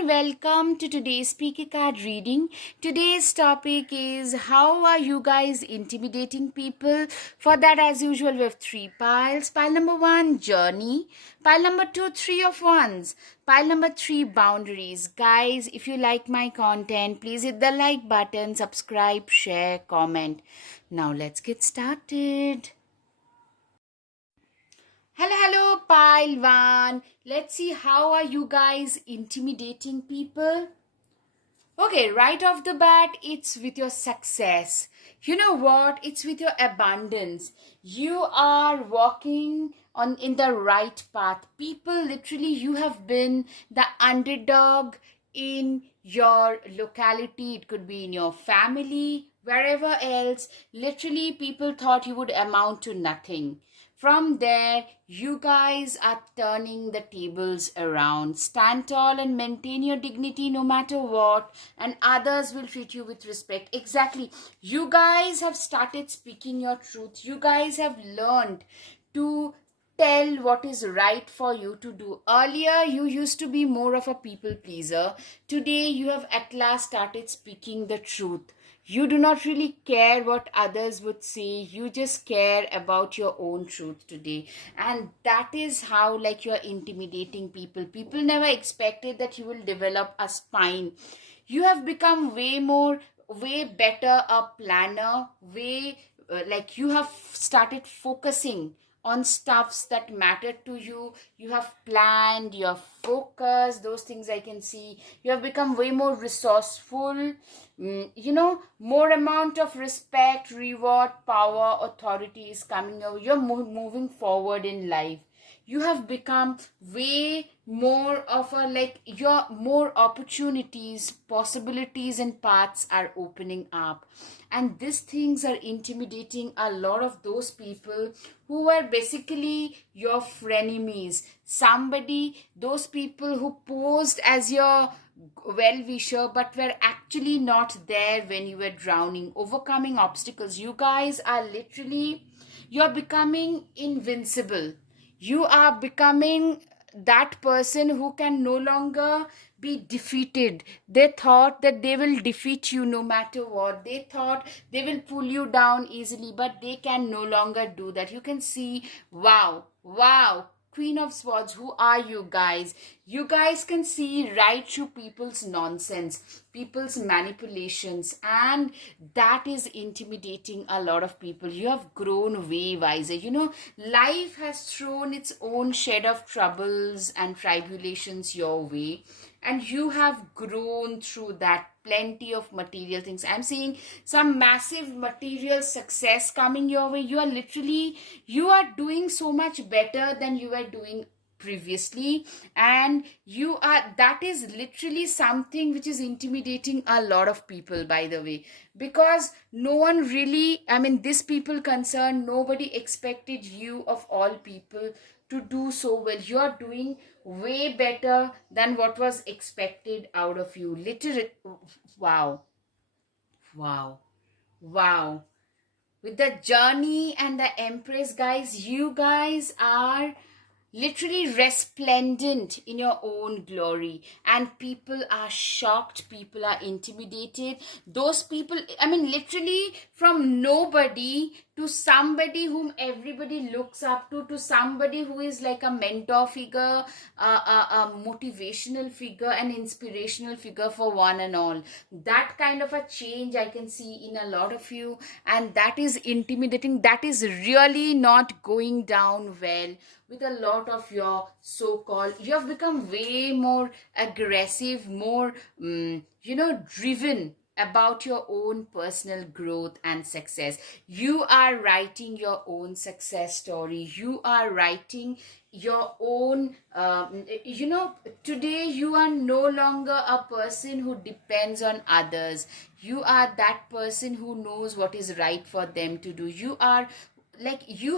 and welcome to today's speaker card reading. Today's topic is how are you guys intimidating people? For that, as usual, we have three piles. Pile number one, journey. Pile number two, three of wands. Pile number three, boundaries. Guys, if you like my content, please hit the like button, subscribe, share, comment. Now let's get started. Hello, pile one. Let's see how are you guys intimidating people. Okay, right off the bat, it's with your success. You know what? It's with your abundance. You are walking on in the right path. People, literally, you have been the underdog in your locality. It could be in your family, wherever else. Literally, people thought you would amount to nothing. From there, you guys are turning the tables around. Stand tall and maintain your dignity no matter what, and others will treat you with respect. Exactly. You guys have started speaking your truth. You guys have learned to tell what is right for you to do. Earlier, you used to be more of a people pleaser. Today, you have at last started speaking the truth. You do not really care what others would say. You just care about your own truth today. And that is how, like, you're intimidating people. People never expected that you will develop a spine. You have become way better a planner, like you have started focusing on stuffs that matter to you. You have planned, you have focused, those things I can see. You have become way more resourceful. More amount of respect, reward, power, authority is coming over. You're moving forward in life. You have become way more of a, like, your more opportunities, possibilities and paths are opening up, and these things are intimidating a lot of those people who were basically your frenemies. Those people who posed as your well-wisher but were actually not there when you were drowning, overcoming obstacles. You guys are literally, you're becoming invincible. You are becoming that person who can no longer be defeated. They thought that they will defeat you no matter what. They thought they will pull you down easily, but they can no longer do that. You can see, wow. Queen of Swords, who are you guys? You guys can see right through people's nonsense, people's manipulations, and that is intimidating a lot of people. You have grown way wiser. Life has thrown its own share of troubles and tribulations your way, and you have grown through that. Plenty of material things. I'm seeing some massive material success coming your way. You are doing so much better than you were doing previously, and that is literally something which is intimidating a lot of people, by the way, because no one really, this people concerned, nobody expected you of all people to do so well. You are doing way better than what was expected out of you. Literally, wow, wow, wow. With the journey and the Empress, guys, you guys are literally resplendent in your own glory, and people are shocked, people are intimidated. Those people, literally from nobody to somebody whom everybody looks up to somebody who is like a mentor figure, a motivational figure, an inspirational figure for one and all. That kind of a change I can see in a lot of you, and that is intimidating. That is really not going down well with a lot of your so-called. You have become way more aggressive, more driven about your own personal growth and success. You are writing your own success story. You are writing your own, today you are no longer a person who depends on others. You are that person who knows what is right for them to do. You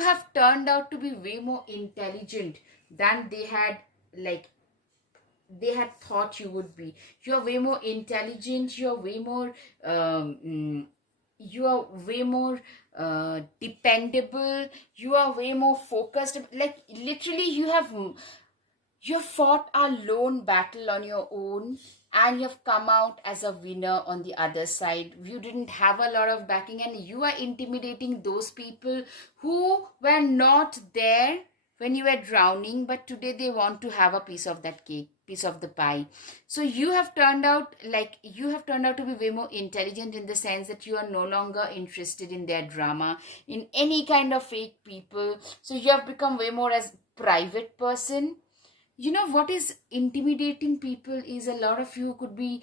have turned out to be way more intelligent than they had thought you would be. You're way more intelligent. You are way more dependable. You are way more focused. Like, literally, You fought a lone battle on your own and you've come out as a winner on the other side. You didn't have a lot of backing and you are intimidating those people who were not there when you were drowning, but today they want to have a piece of that cake, piece of the pie. So you have turned out to be way more intelligent in the sense that you are no longer interested in their drama, in any kind of fake people. So you have become way more as private person. You know what is intimidating people is a lot of you could be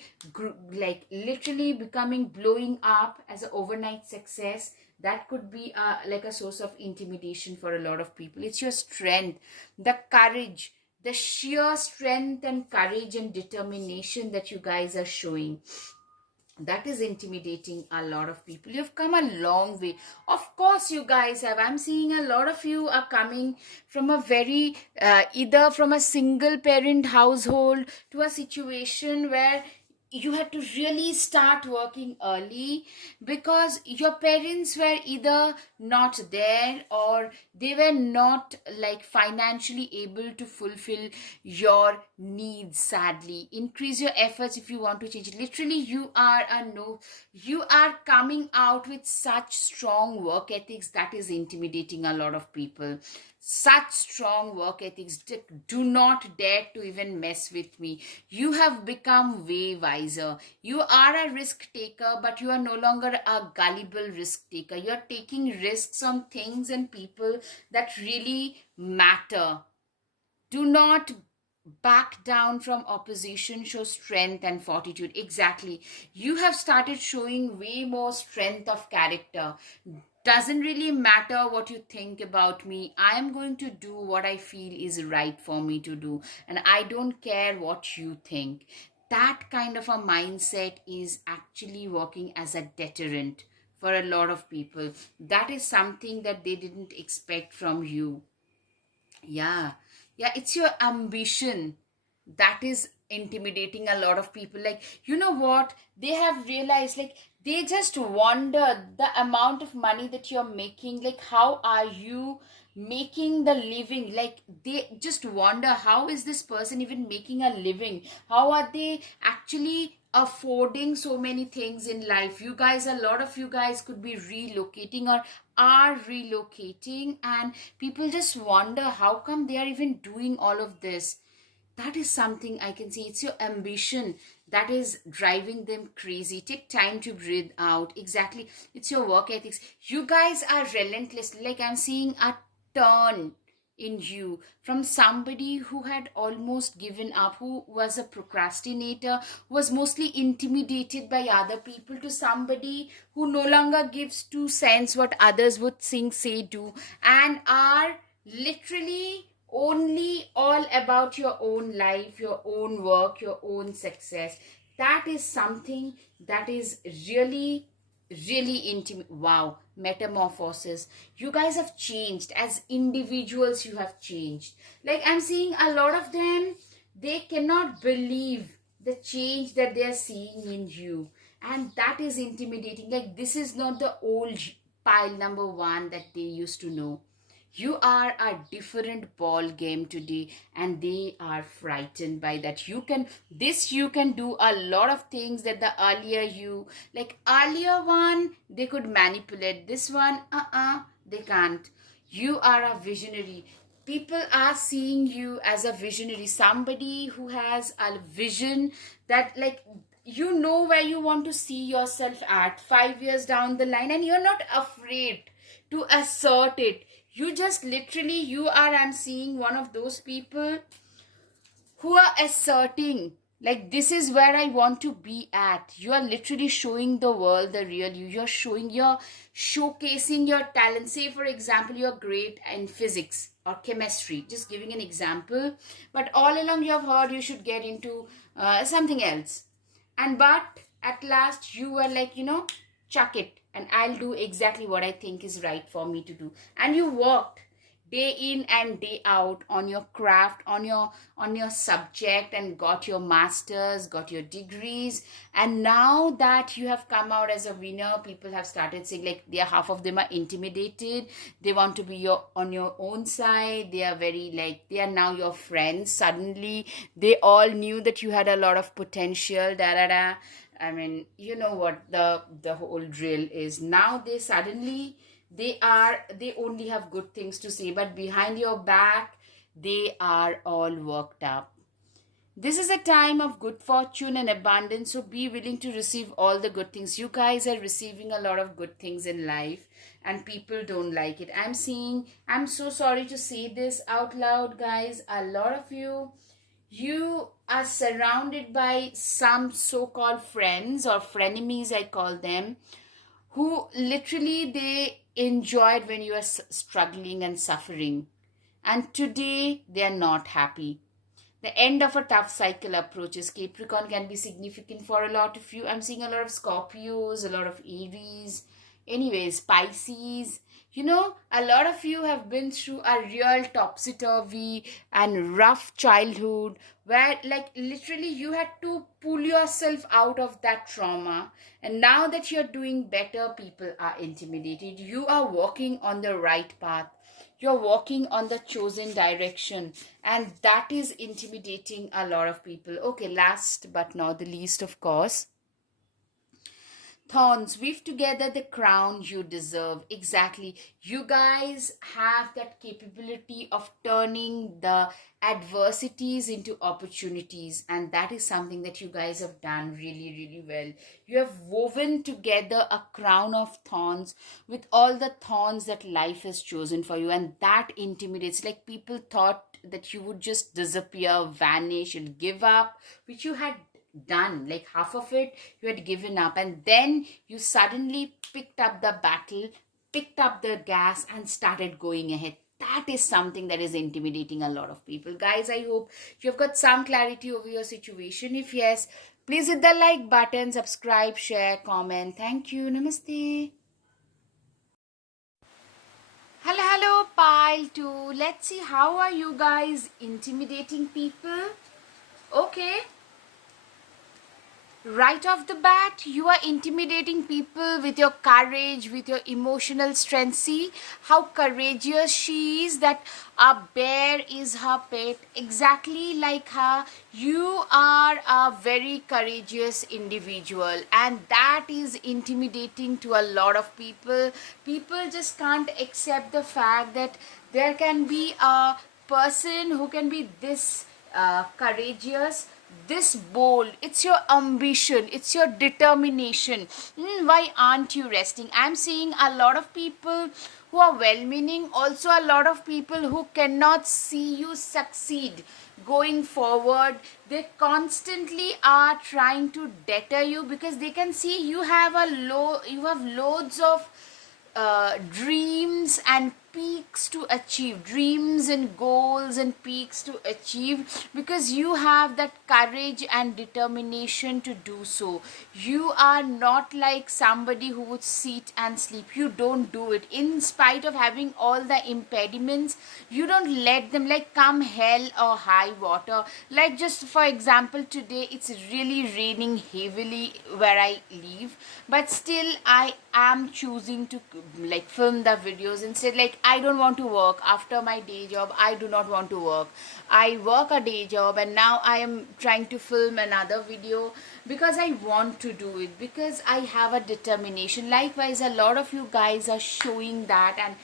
like literally becoming blowing up as an overnight success. That could be like a source of intimidation for a lot of people. It's your strength, the courage, the sheer strength and courage and determination that you guys are showing, that is intimidating a lot of people. You've come a long way. Of course you guys have. I'm seeing a lot of you are coming from a very either from a single parent household to a situation where you had to really start working early because your parents were either not there or they were not like financially able to fulfill your needs. Sadly, increase your efforts if you want to change it. Literally, you are coming out with such strong work ethics that is intimidating a lot of people. Such strong work ethics. Do not dare to even mess with me. You have become way wiser. You are a risk taker, but you are no longer a gullible risk taker. You are taking risks on things and people that really matter. Do not back down from opposition. Show strength and fortitude. Exactly. You have started showing way more strength of character. Doesn't really matter what you think about me. I am going to do what I feel is right for me to do, and I don't care what you think. That kind of a mindset is actually working as a deterrent for a lot of people. That is something that they didn't expect from you. Yeah, yeah, it's your ambition that is intimidating a lot of people. Like, you know what? They have realized, like, they just wonder the amount of money that you're making. Like, how are you making the living? Like, they just wonder, how is this person even making a living? How are they actually affording so many things in life? You guys, a lot of you guys could be relocating or are relocating, and people just wonder how come they are even doing all of this. That is something I can see. It's your ambition that is driving them crazy. Take time to breathe out. Exactly. It's your work ethics. You guys are relentless. Like, I'm seeing a turn in you from somebody who had almost given up, who was a procrastinator, who was mostly intimidated by other people, to somebody who no longer gives 2 cents what others would think, say, do, and are literally only all about your own life, your own work, your own success. That is something that is really, really intimate. Wow, metamorphosis. You guys have changed as individuals. You have changed. Like, I'm seeing a lot of them, they cannot believe the change that they are seeing in you, and that is intimidating. Like, this is not the old pile number one that they used to know. You are a different ball game today, and they are frightened by that. You can do a lot of things that the earlier you, like earlier one, they could manipulate. This one, they can't. You are a visionary. People are seeing you as a visionary, somebody who has a vision that, like, you know where you want to see yourself at 5 years down the line, and you're not afraid to assert it. You just literally, you are, I'm seeing one of those people who are asserting, like, this is where I want to be at. You are literally showing the world the real you. You're showcasing your talent. Say for example, you're great in physics or chemistry, just giving an example, but all along you have heard you should get into something else, and but at last you were like, chuck it, and I'll do exactly what I think is right for me to do. And you worked day in and day out on your craft, on your subject, and got your masters, got your degrees. And now that you have come out as a winner, people have started saying, like, they are, half of them are intimidated. They want to be your on your own side. They are very, like, they are now your friends. Suddenly they all knew that you had a lot of potential, da da da. I mean, you know what the whole drill is. Now they only have good things to say, but behind your back they are all worked up. This is a time of good fortune and abundance, so be willing to receive all the good things. You guys are receiving a lot of good things in life, and people don't like it. I'm so sorry to say this out loud, guys. A lot of you are surrounded by some so-called friends, or frenemies I call them, who literally they enjoyed when you are struggling and suffering, and today they are not happy. The end of a tough cycle approaches. Capricorn can be significant for a lot of you. I'm seeing a lot of Scorpios, a lot of Aries, anyways, Pisces. A lot of you have been through a real topsy-turvy and rough childhood, where, like, literally you had to pull yourself out of that trauma. And now that you're doing better, people are intimidated. You are walking on the right path. You're walking on the chosen direction, and that is intimidating a lot of people. Okay, last but not the least, of course, thorns. Weave together the crown you deserve. Exactly. You guys have that capability of turning the adversities into opportunities, and that is something that you guys have done really, really well. You have woven together a crown of thorns with all the thorns that life has chosen for you, and that intimidates. Like, people thought that you would just disappear, vanish, and give up, which you had done. Like, half of it you had given up, and then you suddenly picked up the battle, picked up the gas, and started going ahead. That is something that is intimidating a lot of people. Guys, I hope you've got some clarity over your situation. If yes, please hit the like button, subscribe, share, comment. Thank you. Namaste. Hello, hello, pile 2. Let's see, how are you guys intimidating people? Okay, right off the bat, you are intimidating people with your courage, with your emotional strength. See how courageous she is, that a bear is her pet, exactly like her. You are a very courageous individual, and that is intimidating to a lot of people. People just can't accept the fact that there can be a person who can be this courageous, this bold. It's your ambition, it's your determination. Why aren't you resting? I'm seeing a lot of people who are well meaning, also a lot of people who cannot see you succeed going forward. They constantly are trying to deter you, because they can see you have loads of dreams and peaks to achieve, dreams and goals and peaks to achieve, because you have that courage and determination to do so. You are not like somebody who would sit and sleep. You don't do it. In spite of having all the impediments, you don't let them, like, come hell or high water. Like, just for example, today it's really raining heavily where I live, but still I am choosing to, like, film the videos instead. Like, I don't want to work after my day job. I do not want to work. I work a day job, and now I am trying to film another video because I want to do it, because I have a determination. Likewise, a lot of you guys are showing that, and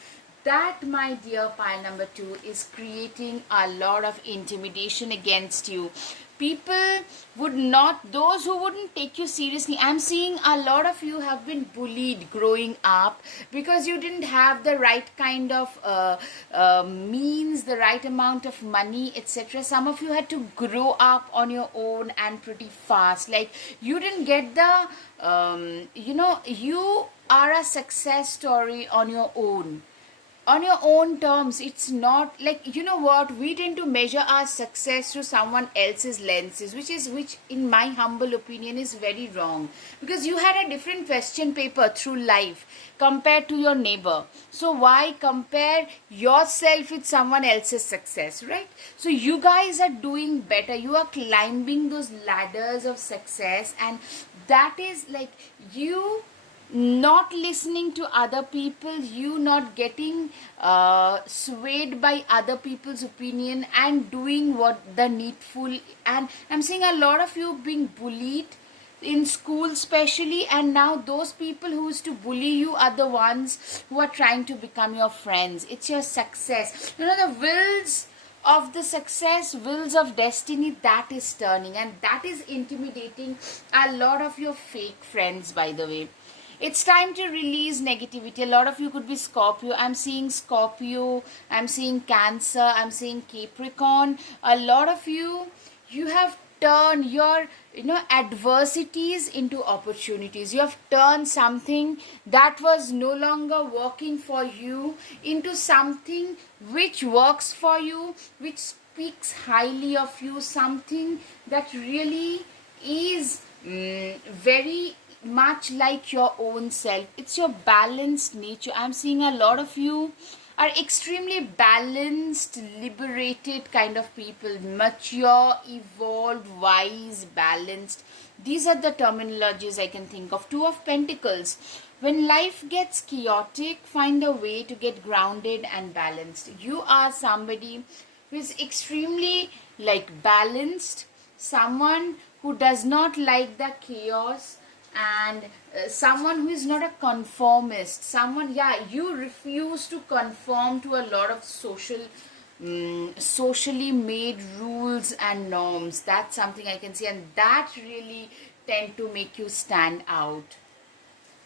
that, my dear pile number 2, is creating a lot of intimidation against you. People would not, those who wouldn't take you seriously. I'm seeing a lot of you have been bullied growing up because you didn't have the right kind of means, the right amount of money, etc. Some of you had to grow up on your own and pretty fast. Like, you didn't get the you are a success story on your own. on your own terms. It's not like, you know what, we tend to measure our success through someone else's lenses, which in my humble opinion is very wrong, because you had a different question paper through life compared to your neighbor. So why compare yourself with someone else's success, right? So you guys are doing better, you are climbing those ladders of success, and that is like you not listening to other people, you not getting swayed by other people's opinion, and doing what the needful. And I'm seeing a lot of you being bullied in school especially, and now those people who used to bully you are the ones who are trying to become your friends. It's your success, you know, the wheels of the success, wheels of destiny, that is turning, and that is intimidating a lot of your fake friends, by the way. It's time to release negativity. A lot of you could be Scorpio. I'm seeing Scorpio, I'm seeing Cancer, I'm seeing Capricorn. A lot of you, you have turned your, you know, adversities into opportunities. You have turned something that was no longer working for you into something which works for you, which speaks highly of you, something that really is very much like your own self. It's your balanced nature. I'm seeing a lot of you are extremely balanced, liberated kind of people. Mature, evolved, wise, balanced. These are the terminologies I can think of. Two of Pentacles. When life gets chaotic, find a way to get grounded and balanced. You are somebody who is extremely like balanced, someone who does not like the chaos, and someone who is not a conformist, someone, yeah, you refuse to conform to a lot of socially made rules and norms. That's something I can see, and that really tend to make you stand out.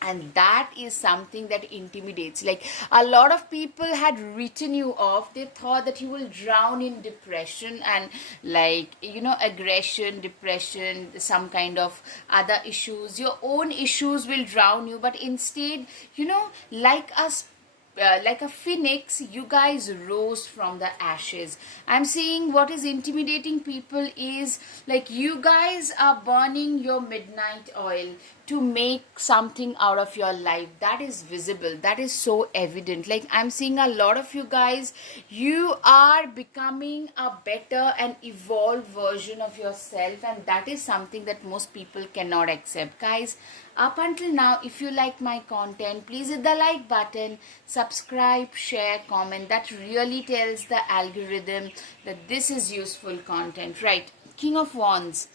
And that is something that intimidates. Like, a lot of people had written you off. They thought that you will drown in depression and, like, you know, aggression, depression, some kind of other issues, your own issues will drown you. But instead, you know, like a phoenix, you guys rose from the ashes. I'm seeing what is intimidating people is like you guys are burning your midnight oil to make something out of your life. That is visible, that is so evident. Like, I'm seeing a lot of you guys, you are becoming a better and evolved version of yourself, and that is something that most people cannot accept. Guys, up until now, if you like my content, please hit the like button, subscribe, share, comment. That really tells the algorithm that this is useful content, right? King of Wands.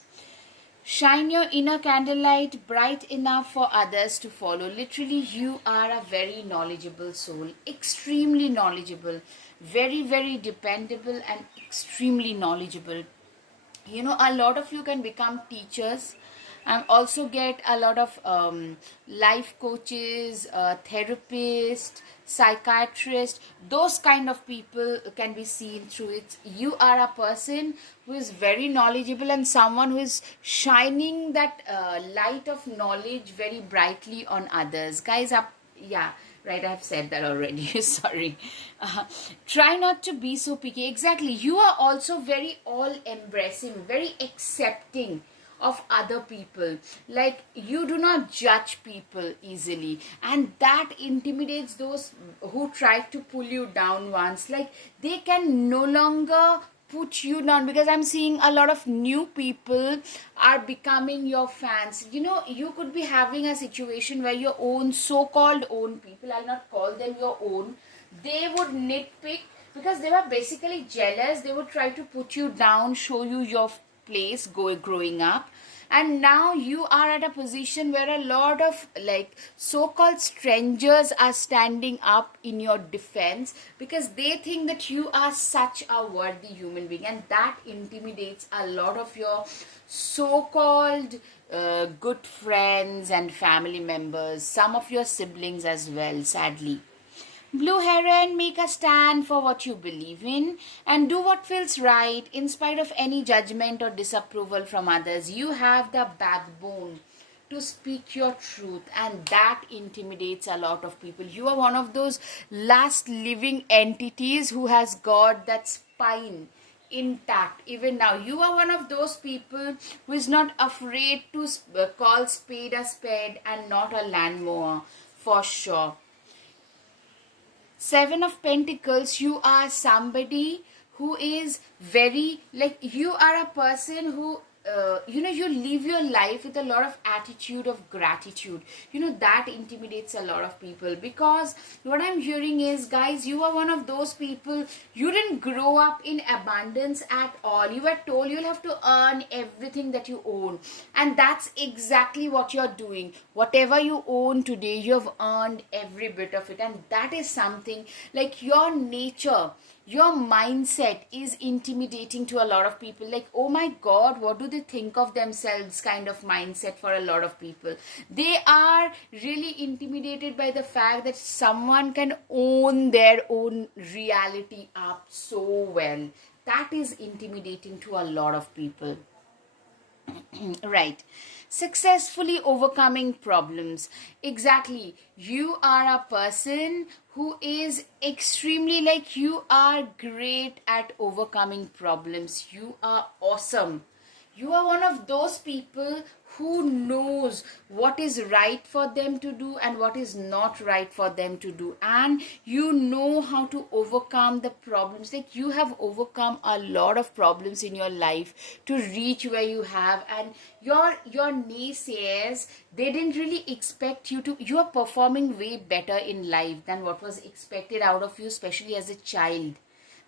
Shine your inner candlelight bright enough for others to follow. Literally, you are a very knowledgeable soul, extremely knowledgeable, very, very dependable, and extremely knowledgeable. You know, a lot of you can become teachers, and also get a lot of life coaches, therapists, psychiatrists. Those kind of people can be seen through it. You are a person who is very knowledgeable, and someone who is shining that light of knowledge very brightly on others. Guys, up, yeah, right, I've said that already. Sorry. Try not to be so picky. Exactly, you are also very all embracing, very accepting of other people. Like, you do not judge people easily, and that intimidates those who try to pull you down once. Like, they can no longer put you down, because I'm seeing a lot of new people are becoming your fans. You know, you could be having a situation where your own so-called own people, I'll not call them your own, they would nitpick because they were basically jealous. They would try to put you down, show you your place growing up. And now you are at a position where a lot of like so-called strangers are standing up in your defense, because they think that you are such a worthy human being, and that intimidates a lot of your so-called good friends and family members, some of your siblings as well, sadly. Blue Heron, make a stand for what you believe in and do what feels right in spite of any judgment or disapproval from others. You have the backbone to speak your truth, and that intimidates a lot of people. You are one of those last living entities who has got that spine intact even now. You are one of those people who is not afraid to call spade a spade and not a lawnmower, for sure. Seven of Pentacles, you are somebody who is very, like, you are a person who you live your life with a lot of attitude of gratitude. That intimidates a lot of people, because what I'm hearing is, guys, you are one of those people, you didn't grow up in abundance at all. You were told you'll have to earn everything that you own, and that's exactly what you're doing. Whatever you own today, you have earned every bit of it, and that is something, like, your nature, your mindset is intimidating to a lot of people. Like, oh my god, what do they think of themselves kind of mindset for a lot of people. They are really intimidated by the fact that someone can own their own reality up so well. That is intimidating to a lot of people. Right. Successfully overcoming problems. Exactly. You are a person who is extremely, like, you are great at overcoming problems. You are awesome. You are one of those people who knows what is right for them to do and what is not right for them to do, and you know how to overcome the problems. Like, you have overcome a lot of problems in your life to reach where you have, and your naysayers, they didn't really expect you to. You are performing way better in life than what was expected out of you, especially as a child.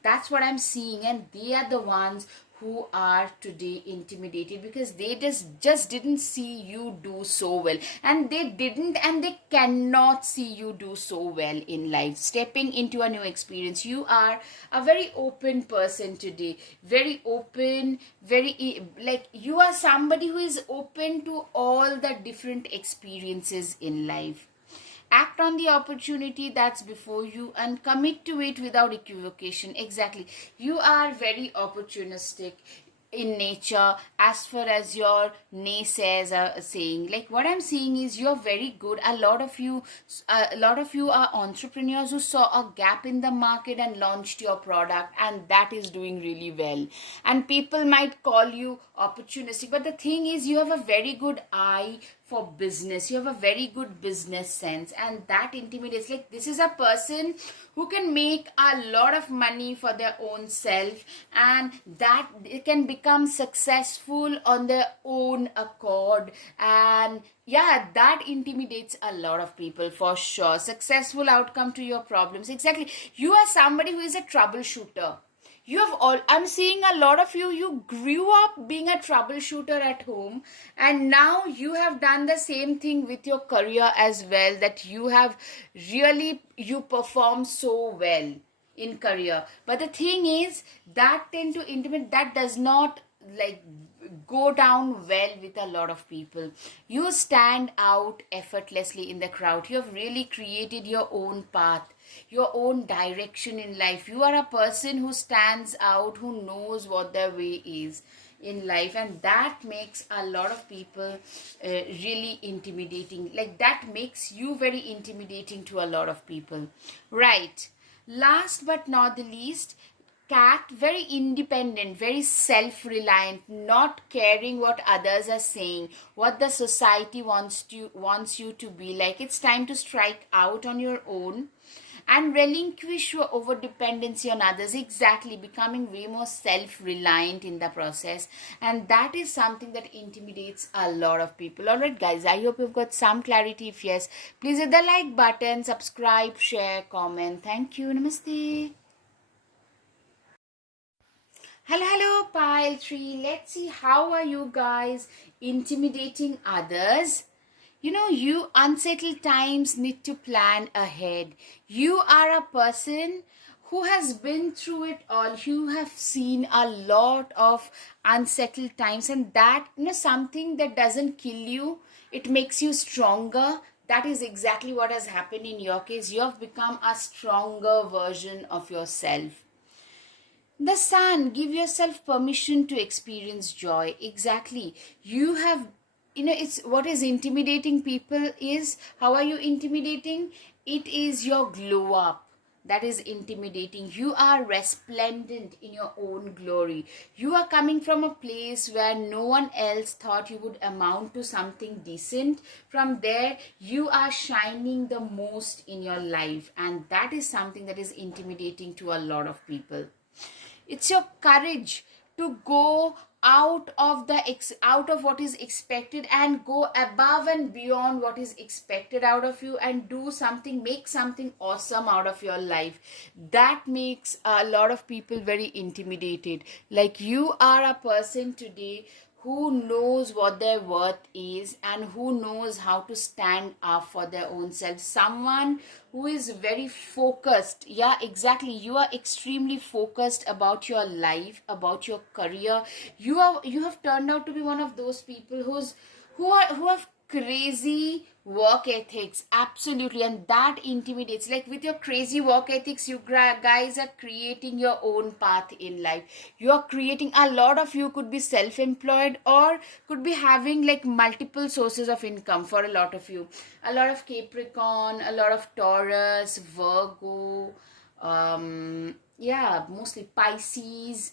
That's what I'm seeing, and they are the ones who are today intimidated, because they just didn't see you do so well, and they cannot see you do so well in life. Stepping into a new experience, you are a very open person today, very open, very, like, you are somebody who is open to all the different experiences in life. Act on the opportunity that's before you and commit to it without equivocation. Exactly. You are very opportunistic in nature, as far as your naysayers are saying. Like, what I'm seeing is you're very good. A lot of you are entrepreneurs who saw a gap in the market and launched your product, and that is doing really well. And people might call you opportunistic, but the thing is, you have a very good eye for business. You have a very good business sense, and that intimidates. Like, this is a person who can make a lot of money for their own self, and that they can become successful on their own accord. And yeah, that intimidates a lot of people, for sure. Successful outcome to your problems. Exactly. You are somebody who is a troubleshooter. I'm seeing a lot of you grew up being a troubleshooter at home, and now you have done the same thing with your career as well, that you perform so well in career. But the thing is, that tend to intimidate, that does not, like, go down well with a lot of people. You stand out effortlessly in the crowd. You have really created your own path, your own direction in life. You are a person who stands out, who knows what their way is in life, and that makes a lot of people really intimidating. Like, that makes you very intimidating to a lot of people. Right. Last but not the least, Cat, very independent, very self-reliant, not caring what others are saying, what the society wants you to be like. It's time to strike out on your own and relinquish your over dependency on others. Exactly, becoming way more self-reliant in the process, and that is something that intimidates a lot of people. All right, guys, I hope you've got some clarity. If yes, please hit the like button, subscribe, share, comment. Thank you. Namaste. Hello, pile tree. Let's see, how are you guys intimidating others? You unsettled times need to plan ahead. You are a person who has been through it all. You have seen a lot of unsettled times, and that, something that doesn't kill you, it makes you stronger. That is exactly what has happened in your case. You have become a stronger version of yourself. The sun, give yourself permission to experience joy. Exactly. You have it's what is intimidating people is, how are you intimidating? It is your glow up that is intimidating. You are resplendent in your own glory. You are coming from a place where no one else thought you would amount to something decent. From there, you are shining the most in your life, and that is something that is intimidating to a lot of people. It's your courage to go out of what is expected and go above and beyond what is expected out of you, and make something awesome out of your life. That makes a lot of people very intimidated. Like, you are a person today who knows what their worth is and who knows how to stand up for their own self. Someone who is very focused. Yeah, exactly. You are extremely focused about your life, about your career. You have turned out to be one of those people who have crazy work ethics. Absolutely. And that intimidates. Like, with your crazy work ethics, you guys are creating your own path in life. You are creating, a lot of you could be self-employed or could be having like multiple sources of income. For a lot of you, a lot of Capricorn, a lot of Taurus, Virgo, mostly Pisces.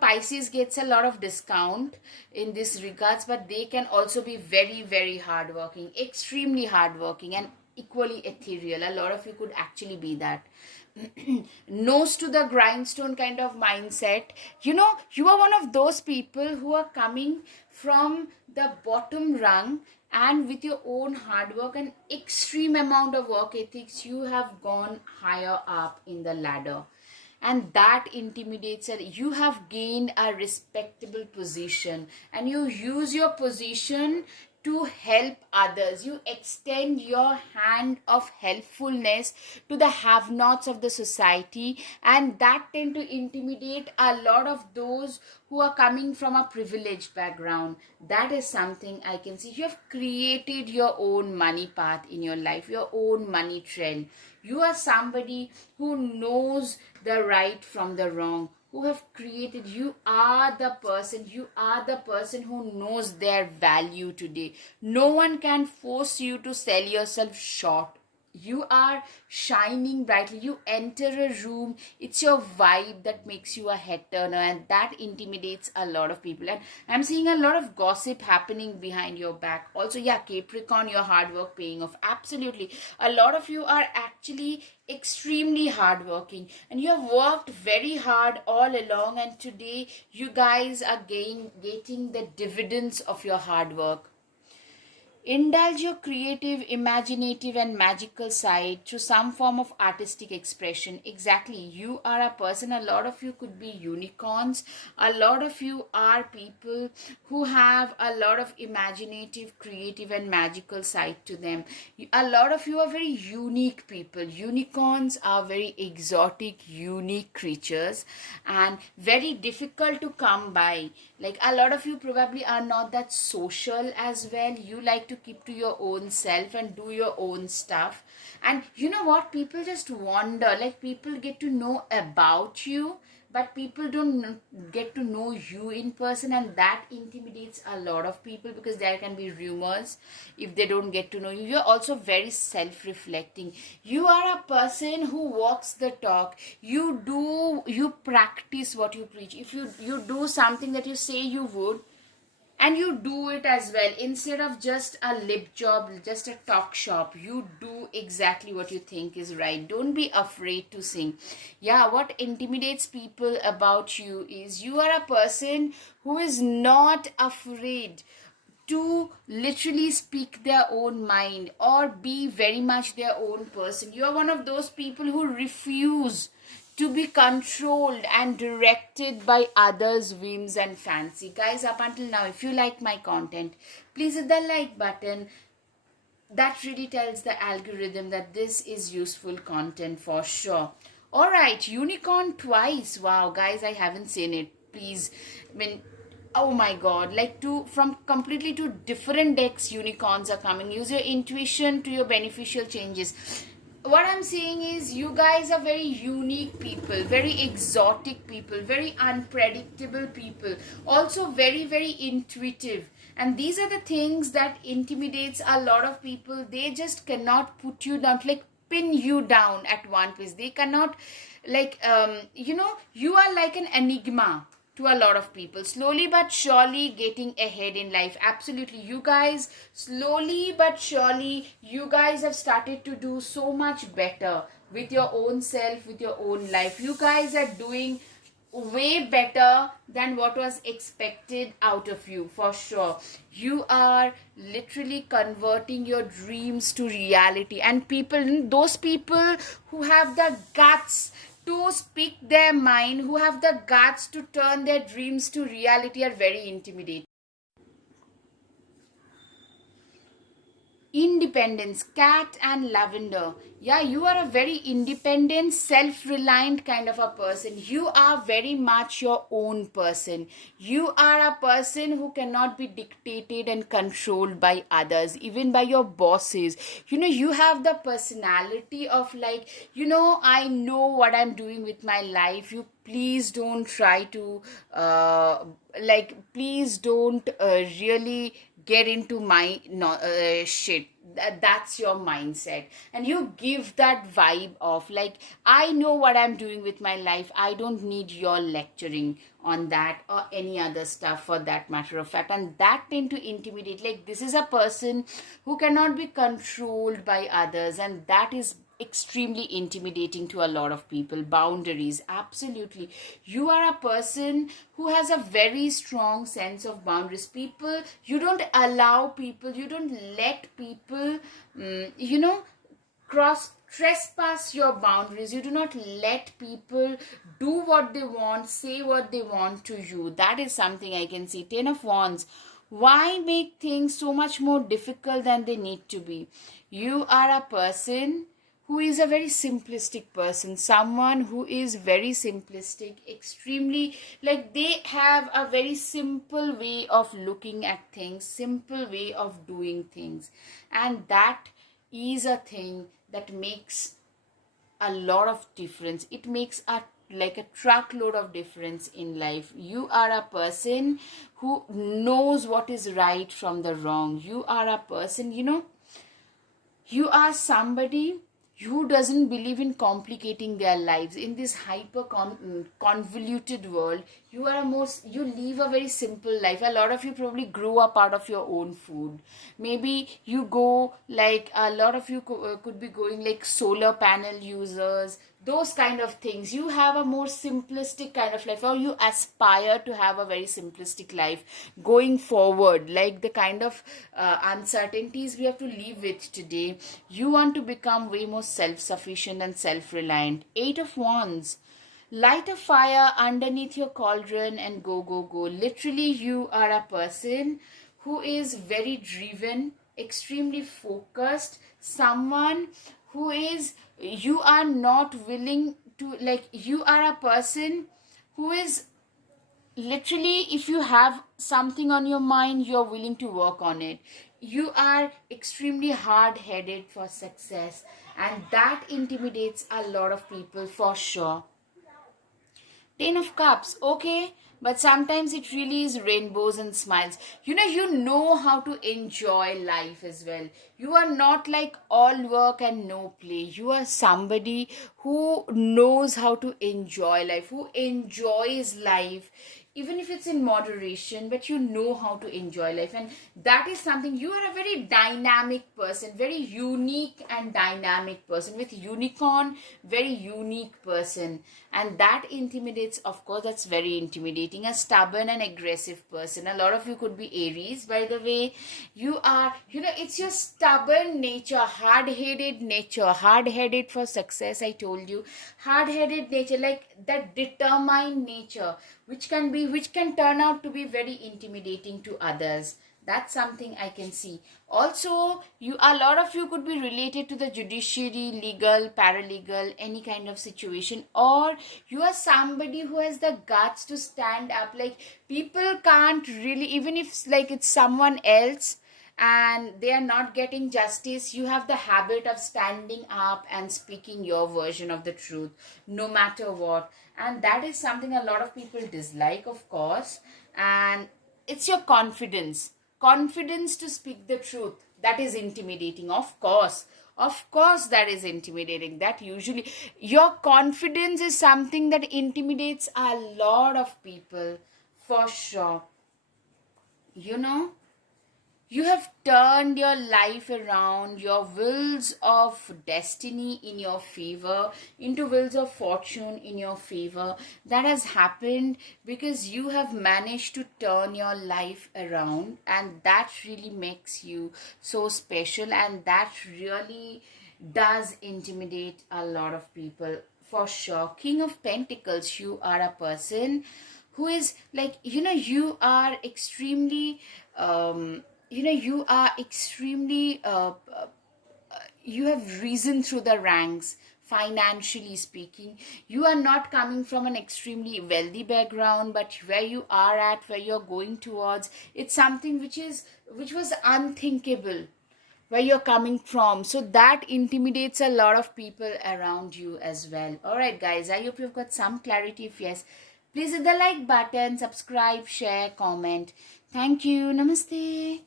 Pisces gets a lot of discount in this regards, but they can also be very, very hardworking, extremely hardworking, and equally ethereal. A lot of you could actually be that. Nose to the grindstone kind of mindset. You are one of those people who are coming from the bottom rung, and with your own hard work and extreme amount of work ethics, you have gone higher up in the ladder. And that intimidates her. You have gained a respectable position, and you use your position to help others. You extend your hand of helpfulness to the have-nots of the society, and that tend to intimidate a lot of those who are coming from a privileged background. That is something I can see. You have created your own money path in your life, your own money trail. You are somebody who knows the right from the wrong, who have created. You are the person who knows their value today. No one can force you to sell yourself short. You are shining brightly. You enter a room, it's your vibe that makes you a head turner, and that intimidates a lot of people. And I'm seeing a lot of gossip happening behind your back also. Yeah, Capricorn, your hard work paying off. Absolutely. A lot of you are actually extremely hardworking, and you have worked very hard all along, and today you guys are getting the dividends of your hard work. Indulge your creative, imaginative, and magical side through some form of artistic expression. Exactly. You are a person, a lot of you could be unicorns. A lot of you are people who have a lot of imaginative, creative, and magical side to them. A lot of you are very unique people. Unicorns are very exotic, unique creatures, and very difficult to come by. Like, a lot of you probably are not that social as well. You like to keep to your own self and do your own stuff. And you know what? People just wonder. Like, people get to know about you, but people don't get to know you in person, and that intimidates a lot of people because there can be rumors if they don't get to know you. You're also very self-reflecting. You are a person who walks the talk. You practice what you preach. If you do something that you say you would, and you do it as well, instead of just a lip job, just a talk shop, you do exactly what you think is right. Don't be afraid to sing. Yeah, what intimidates people about you is you are a person who is not afraid to literally speak their own mind or be very much their own person. You are one of those people who refuse to be controlled and directed by others' whims and fancy. Guys, up until now, if you like my content, please hit the like button. That really tells the algorithm that this is useful content for sure. Alright, unicorn twice. Wow, guys, I haven't seen it. Please, oh my god, like from completely two different decks, unicorns are coming. Use your intuition to your beneficial changes. What I'm saying is, you guys are very unique people, very exotic people, very unpredictable people, also very, very intuitive. And these are the things that intimidates a lot of people. They just cannot put you down, like pin you down at one place. They cannot, like, you are like an enigma to a lot of people. Slowly but surely getting ahead in life. Absolutely, you guys, slowly but surely, you guys have started to do so much better with your own self, with your own life. You guys are doing way better than what was expected out of you, for sure. You are literally converting your dreams to reality. And people, those people who have the guts to speak their mind, who have the guts to turn their dreams to reality, are very intimidating. Independence, cat and lavender. Yeah, you are a very independent, self-reliant kind of a person. You are very much your own person. You are a person who cannot be dictated and controlled by others, even by your bosses. You have the personality of, like, I know what I'm doing with my life. You please don't try to please don't really get into my shit. That's your mindset, and you give that vibe of, like, I know what I'm doing with my life. I don't need your lecturing on that or any other stuff, for that matter of fact. And that tend to intimidate. Like, this is a person who cannot be controlled by others, and that is extremely intimidating to a lot of people. Boundaries, absolutely. You are a person who has a very strong sense of boundaries. People, you don't allow people, you don't let people cross trespass your boundaries. You do not let people do what they want, say what they want to you. That is something I can see. 10 of Wands. Why make things so much more difficult than they need to be? You are a person who is a very simplistic person, someone who is very simplistic, extremely, like, they have a very simple way of looking at things, simple way of doing things. And that is a thing that makes a lot of difference. It makes a truckload of difference in life. You are a person who knows what is right from the wrong. You are a person, you are somebody who doesn't believe in complicating their lives in this hyper convoluted world. You live a very simple life. A lot of you probably grew up out of your own food. Maybe you go, like, a lot of you could be going like solar panel users, those kind of things. You have a more simplistic kind of life, or you aspire to have a very simplistic life going forward. Like, the kind of uncertainties we have to live with today, you want to become way more self-sufficient and self-reliant. 8 of Wands. Light a fire underneath your cauldron and go, go, go. Literally, you are a person who is very driven, extremely focused, someone who is, you are not willing to, like, you are a person who is literally, if you have something on your mind, you're willing to work on it. You are extremely hard-headed for success, and that intimidates a lot of people, for sure. 10 of Cups, okay, but sometimes it really is rainbows and smiles. You know how to enjoy life as well. You are not like all work and no play. You are somebody who knows how to enjoy life, who enjoys life, even if it's in moderation, but you know how to enjoy life. And that is something. You are a very dynamic person, very unique and dynamic person, with unicorn, very unique person. And that intimidates, of course. That's very intimidating. A stubborn and aggressive person. A lot of you could be Aries, by the way. You are, it's your stubborn nature, hard-headed nature, hard-headed for success. I told you, hard-headed nature, like that determined nature, which can turn out to be very intimidating to others. That's something I can see. Also, a lot of you could be related to the judiciary, legal, paralegal, any kind of situation. Or you are somebody who has the guts to stand up. Like, people can't really, even if like it's someone else and they are not getting justice, you have the habit of standing up and speaking your version of the truth, no matter what. And that is something a lot of people dislike, of course. And it's your confidence. confidence to speak the truth, that is intimidating. Of course that is intimidating. That usually, your confidence is something that intimidates a lot of people, for sure. You know, you have turned your life around, your wheels of destiny in your favor into wheels of fortune in your favor. That has happened because you have managed to turn your life around, and that really makes you so special, and that really does intimidate a lot of people, for sure. King of Pentacles, you are a person who is like, you are extremely you are extremely you have risen through the ranks, financially speaking. You are not coming from an extremely wealthy background, but where you are at, where you're going towards, it's something which was unthinkable, where you're coming from. So that intimidates a lot of people around you as well. All right, guys, I hope you've got some clarity. If yes, please hit the like button, subscribe, share, comment. Thank you. Namaste.